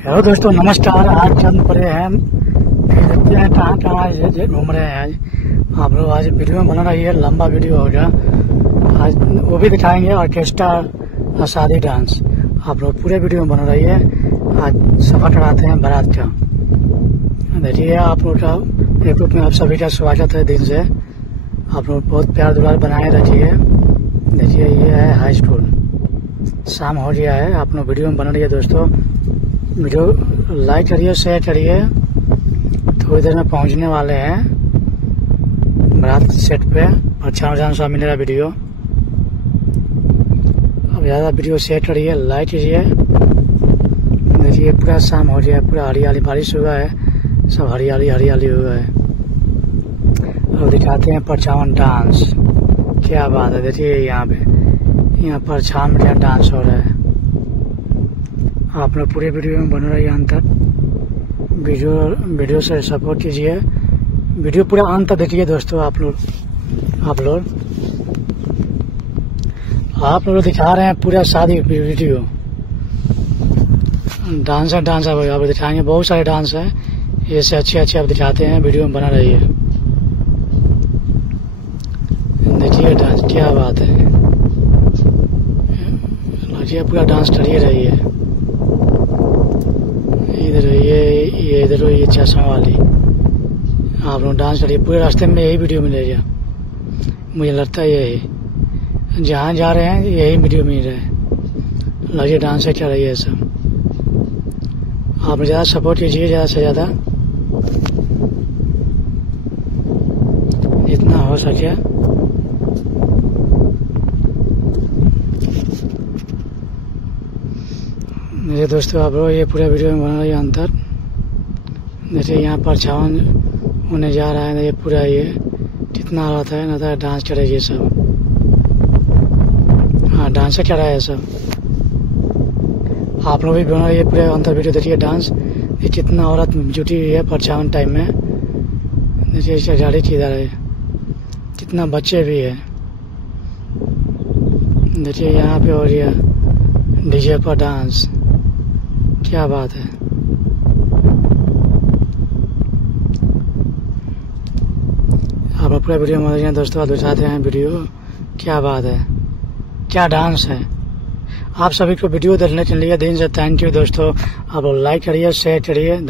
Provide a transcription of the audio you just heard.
Hello दोस्तों, नमस्कार। आज चंद पड़े हैं, फिर देखते हैं कहाँ कहाँ ये घूम रहे हैं। आज आप लोग आज वीडियो में बना रही है, लंबा वीडियो होगा। आज वो भी दिखाएंगे ऑर्केस्ट्रा और शादी डांस। आप लोग पूरे वीडियो में बना रही है। आज सफर कराते हैं बारात का। देखिए, आप लोग का यूट्यूब में आप सभी का स्वागत है। दिन से आप लोग बहुत प्यार दुलार बनाए रखिए। देखिए, ये है हाई स्कूल। शाम हो गया है, आप लोग वीडियो में बना रही है दोस्तों। वीडियो लाइक करिए, शेयर करिए। थोड़ी देर में पहुंचने वाले हैं बारात सेट पे। अच्छा सा मिलेगा वीडियो। अब ज़्यादा वीडियो शेयर करिए, लाइक कीजिए। देखिए, पूरा शाम हो गया, पूरा हरियाली, बारिश हुआ है, सब हरियाली हरियाली हुआ है। अब दिखाते हैं परछावन डांस। क्या बात है, देखिए यहाँ परछावन में डांस हो रहा है। आप लोग पूरे वीडियो में बन रही है अंत तक। वीडियो से सपोर्ट कीजिए। वीडियो पूरा अंत तक देखिए दोस्तों। आप लोग दिखा रहे हैं पूरा शादी वीडियो। डांस है आप दिखाएंगे, बहुत सारे डांस है। ये से अच्छे आप दिखाते हैं, वीडियो में बना रही है। देखिए डांस, क्या बात है। देखिए, पूरा डांस करिए रही है। इधर ये चश्मा वाली। आप लोग डांस करिए पूरे रास्ते में। यही वीडियो मिलेगा, मुझे लगता है। यही जहाँ जा रहे हैं यही वीडियो मिल रहा है। लगे डांस है, क्या रही है सब। आप ज़्यादा सपोर्ट कीजिए, ज़्यादा से ज़्यादा जितना हो सके। मेरे दोस्तों, आप लोग ये पूरा वीडियो में बना रही है अंतर। जैसे यहाँ पर छावन होने जा रहा है। ये पूरा ये कितना रहता है ना, डांस करे ये सब। हाँ, डांस कर रहा है सब। आप लोग भी बना रही है पूरे अंतर वीडियो। देखिए डांस, ये कितना औरत जुटी हुई है परछावन टाइम में। देखिए इसका गाड़ी किधर है, कितना बच्चे भी है। देखिए यहाँ पे हो रही है डीजे पर डांस। क्या बात है। आप पूरा वीडियो में दोस्तों दिखाते हैं वीडियो। क्या बात है, क्या डांस है। आप सभी को वीडियो देखने के लिए दिन से थैंक यू दोस्तों। आप लाइक करिए, शेयर करिए।